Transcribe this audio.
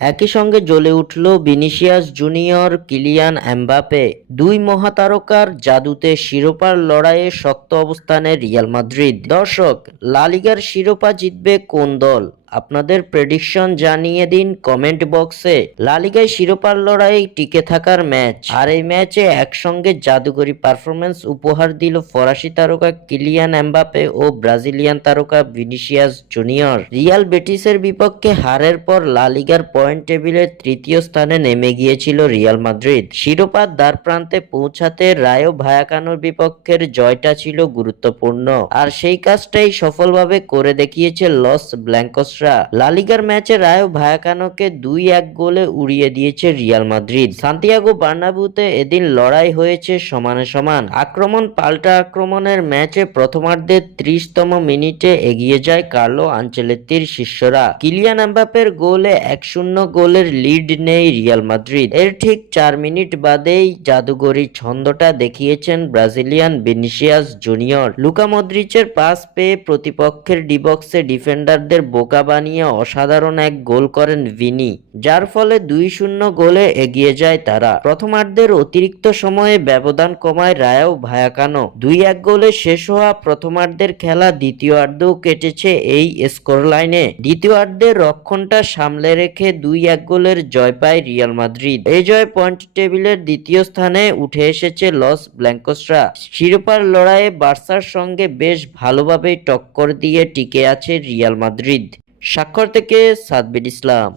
একই সঙ্গে জ্বলে উঠল ভিনিসিয়াস জুনিয়র, কিলিয়ান এমবাপে। দুই মহাতারকার জাদুতে শিরোপার লড়াইয়ে শক্ত অবস্থানে রিয়াল মাদ্রিদ। দর্শক, লা লিগার শিরোপা জিতবে কোন দল? আপনাদের প্রেডিকশন জানিয়ে দিন কমেন্ট বক্সে। লা লিগায় শিরোপার লড়াই টিকে থাকার ম্যাচ, আর এই ম্যাচে একসঙ্গে জাদুকরী পারফরমেন্স উপহার দিল ফরাসি তারকা কিলিয়ান এমবাপে ও ব্রাজিলিয়ান তারকা ভিনিসিয়াস জুনিয়র। রিয়াল বেটিসের বিপক্ষে হারের পর লা লিগার পয়েন্ট টেবিলের তৃতীয় স্থানে নেমে গিয়েছিল রিয়াল মাদ্রিদ। শিরোপার দ্বারপ্রান্তে পৌঁছাতে রায়ো ভায়াকানোর বিপক্ষের জয়টা ছিল গুরুত্বপূর্ণ, আর সেই কাজটাই সফলভাবে করে দেখিয়েছে লস ব্ল্যাঙ্কসরা। লা লিগার ম্যাচে রায়ো ভায়াকানোকে 2-1 গোলে উড়িয়ে দিয়েছে রিয়াল মাদ্রিদ। সান্তিয়াগো বার্নাব্যুতে এদিন লড়াই হয়েছে সমানে সমান। আক্রমণ পাল্টা আক্রমণের ম্যাচে প্রথমার্ধে 30তম মিনিটে এগিয়ে যায় কার্লো আনচেলত্তির শিষ্যরা। কিলিয়ান এমবাপ্পের গোলে 1-0 গোলের লিড নেই রিয়াল মাদ্রিদ। এর ঠিক 4 মিনিট বাদেই জাদুঘরী ছন্দটা দেখিয়েছেন ব্রাজিলিয়ান ভিনিসিয়াস জুনিয়র। লুকা মদ্রিচের পাস পেয়ে প্রতিপক্ষের ডিবক্সে ডিফেন্ডারদের বোকা বানিয়ে অসাধারণ এক গোল করেন ভিনি, যার ফলে 2-0 গোলে এগিয়ে যায় তারা। প্রথমার্ধের অতিরিক্ত সময়ে ব্যবধান কমায় রায়ো ভায়াকানো। 2-1 গোলে শেষ হওয়া প্রথমার্ধের খেলা দ্বিতীয়ার্ধেও কেটেছে এই স্কোর লাইনে। দ্বিতীয়ার্ধের রক্ষণটা সামলে রেখে 2-1 গোলের জয় পায় রিয়াল মাদ্রিদ। এই জয় পয়েন্ট টেবিলের দ্বিতীয় স্থানে উঠে এসেছে লস ব্ল্যাঙ্কসরা। শিরোপার লড়াইয়ে বার্সার সঙ্গে বেশ ভালোভাবেই টক্কর দিয়ে টিকে আছে রিয়াল মাদ্রিদ। স্বাক্ষর থেকে সাদবির ইসলাম।